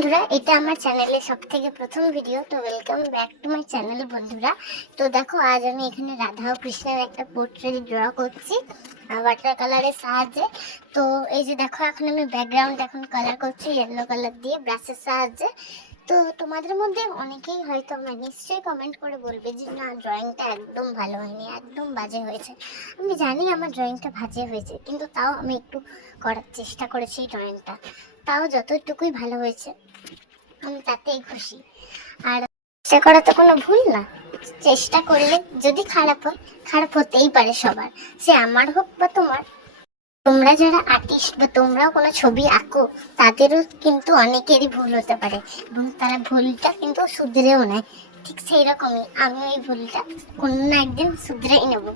বন্ধুরা, এটা আমার চ্যানেলের সবথেকে প্রথম ভিডিও। তো welcome back to my channel বন্ধুরা। তো দেখো, আজ আমি এখানে রাধা ও কৃষ্ণের একটা পোর্ট্রেট ড্র করছি ওয়াটার কালারের সাহায্যে। তো এই যে দেখো, এখন আমি ব্যাকগ্রাউন্ড এখন কালার করছি ইয়েলো কালার দিয়ে ব্রাশের সাহায্যে। তো তোমাদের মধ্যে অনেকেই হয়তো আমার নিশ্চয়ই কমেন্ট করে বলবে যে না, ড্রয়িংটা একদম ভালো হয়নি, একদম বাজে হয়েছে। আমি জানি আমার ড্রয়িংটা বাজে হয়েছে, কিন্তু তাও আমি একটু করার চেষ্টা করেছি ড্রয়িংটা। তাও যতটুকুই ভালো হয়েছে আমি তাতেই খুশি। আর চেষ্টা করা তো কোনো ভুল না। চেষ্টা করলে যদি খারাপ হয়, খারাপ হতেই পারে সবার, সে আমার হোক বা তোমার। তোমরা যারা আর্টিস্ট বা তোমরাও কোনো ছবি আঁকো, তাদেরও কিন্তু অনেকেরই ভুল হতে পারে এবং তারা ভুলটা কিন্তু শুধরেও নেয়। ঠিক সেই রকমই আমি ওই ভুলটা কোনো না একদিন শুধরেই নেবো।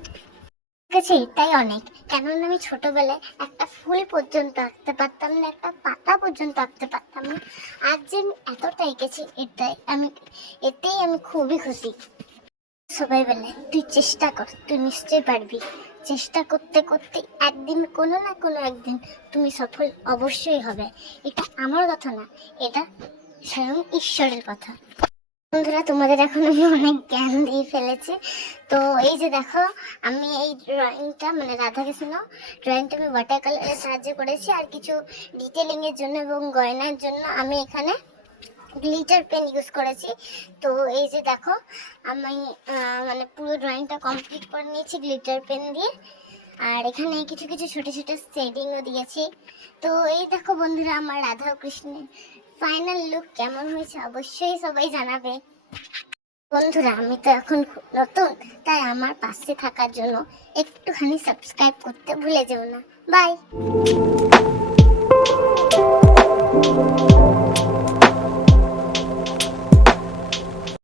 কাছে এটাই অনেক। কেননা আমি ছোটবেলায় একটা ফুল পর্যন্ত আঁকতে পারতাম না, একটা পাতা পর্যন্ত আঁকতে পারতাম না। আজ যে আমি এতটা এঁকেছি, এতেই আমি খুবই খুশি। সবাই বলে তুই চেষ্টা কর, তুই নিশ্চয়ই পারবি। চেষ্টা করতে করতে একদিন কোনো না কোনো একদিন তুমি সফল অবশ্যই হবে। এটা আমার কথা না, এটা স্বয়ং ঈশ্বরের কথা। বন্ধুরা, তোমাদের এখন আমি অনেক জ্ঞান দিয়ে ফেলেছি। তো এই যে দেখো, আমি এই ড্রয়িংটা মানে রাধাকৃষ্ণ ড্রয়িংটা আমি ওয়াটার কালারের সাহায্যে করেছি। আর কিছু ডিটেলিং এর জন্য এবং গয়নার জন্য আমি এখানে গ্লিটার পেন ইউজ করেছি। তো এই যে দেখো, আমি মানে পুরো ড্রয়িংটা কমপ্লিট করে নিয়েছি গ্লিটার পেন দিয়ে। আর এখানে কিছু কিছু ছোট ছোট শেডিংও দিয়েছি। তো এই দেখো বন্ধুরা, আমার রাধা ও কৃষ্ণের ফাইনাল লুক কেমন হয়েছে অবশ্যই সবাই জানাবে। বন্ধুরা, আমি তো এখন নতুন, তাই আমার পাশে থাকার জন্য একটুখানি সাবস্ক্রাইব করতে ভুলে যেও না। বাই।